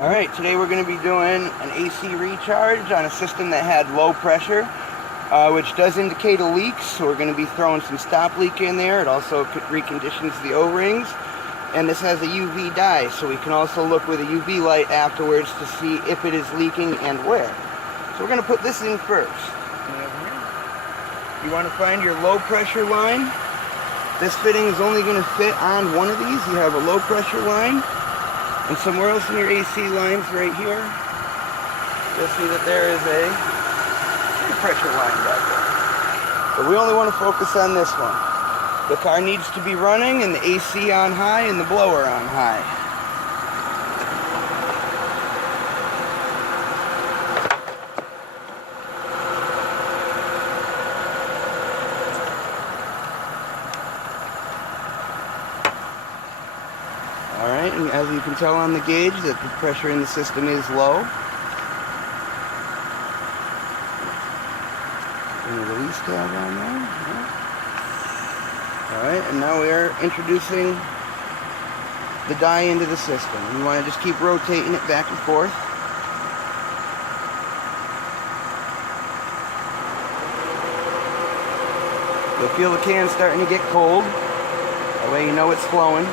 Alright, today we're going to be doing an AC recharge on a system that had low pressure, which does indicate a leak, so we're going to be throwing some stop leak in there. It also reconditions the O-rings, and this has a UV dye, so we can also look with a UV light afterwards to see if it is leaking and where. So we're going to put this in first. You want to find your low pressure line. This fitting is only going to fit on one of these. You have a low pressure line. And somewhere else in your AC lines right here, you'll see that there is a high pressure line back there. But we only want to focus on this one. The car needs to be running and the AC on high and the blower on high. Alright, and as you can tell on the gauge that the pressure in the system is low. And the release tab on there. Alright, and now we are introducing the dye into the system. You want to just keep rotating it back and forth. You'll feel the can starting to get cold. That way you know it's flowing.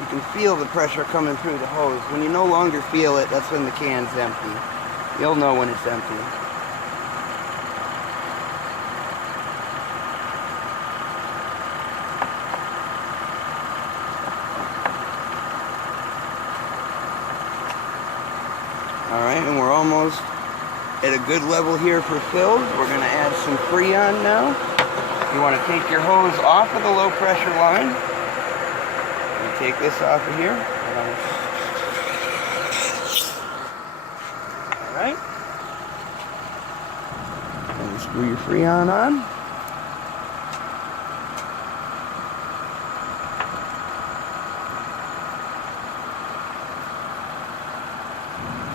You can feel the pressure coming through the hose. When you no longer feel it, that's when the can's empty. You'll know when it's empty. Alright, and we're almost at a good level here for filled. We're going to add some Freon now. You want to take your hose off of the low pressure line. Take this off of here. Alright. And screw your Freon on.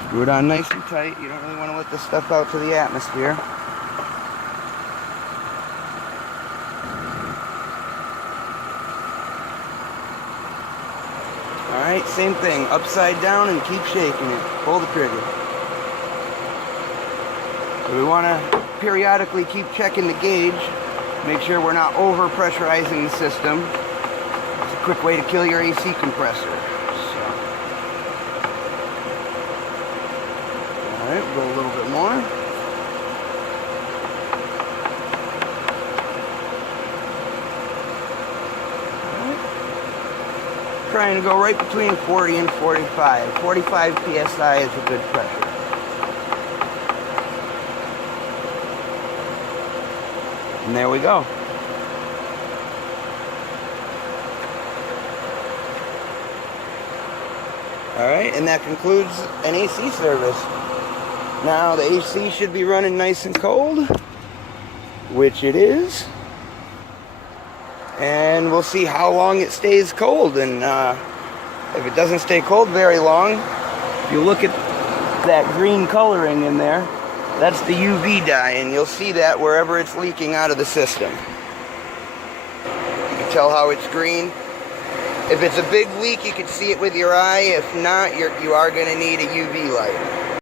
Screw it on nice and tight. You don't really want to let this stuff out to the atmosphere. Alright, same thing, upside down and keep shaking it. Pull the trigger. So we want to periodically keep checking the gauge, make sure we're not over pressurizing the system. It's a quick way to kill your AC compressor. Alright, go a little bit more. Trying to go right between 40 and 45. 45 psi is a good pressure. And there we go. Alright, and that concludes an AC service. Now the AC should be running nice and cold, which it is. And we'll see how long it stays cold, and if it doesn't stay cold very long, if you look at that green coloring in there, that's the UV dye, and you'll see that wherever it's leaking out of the system. You can tell how it's green. If it's a big leak, you can see it with your eye. If not, you are going to need a UV light.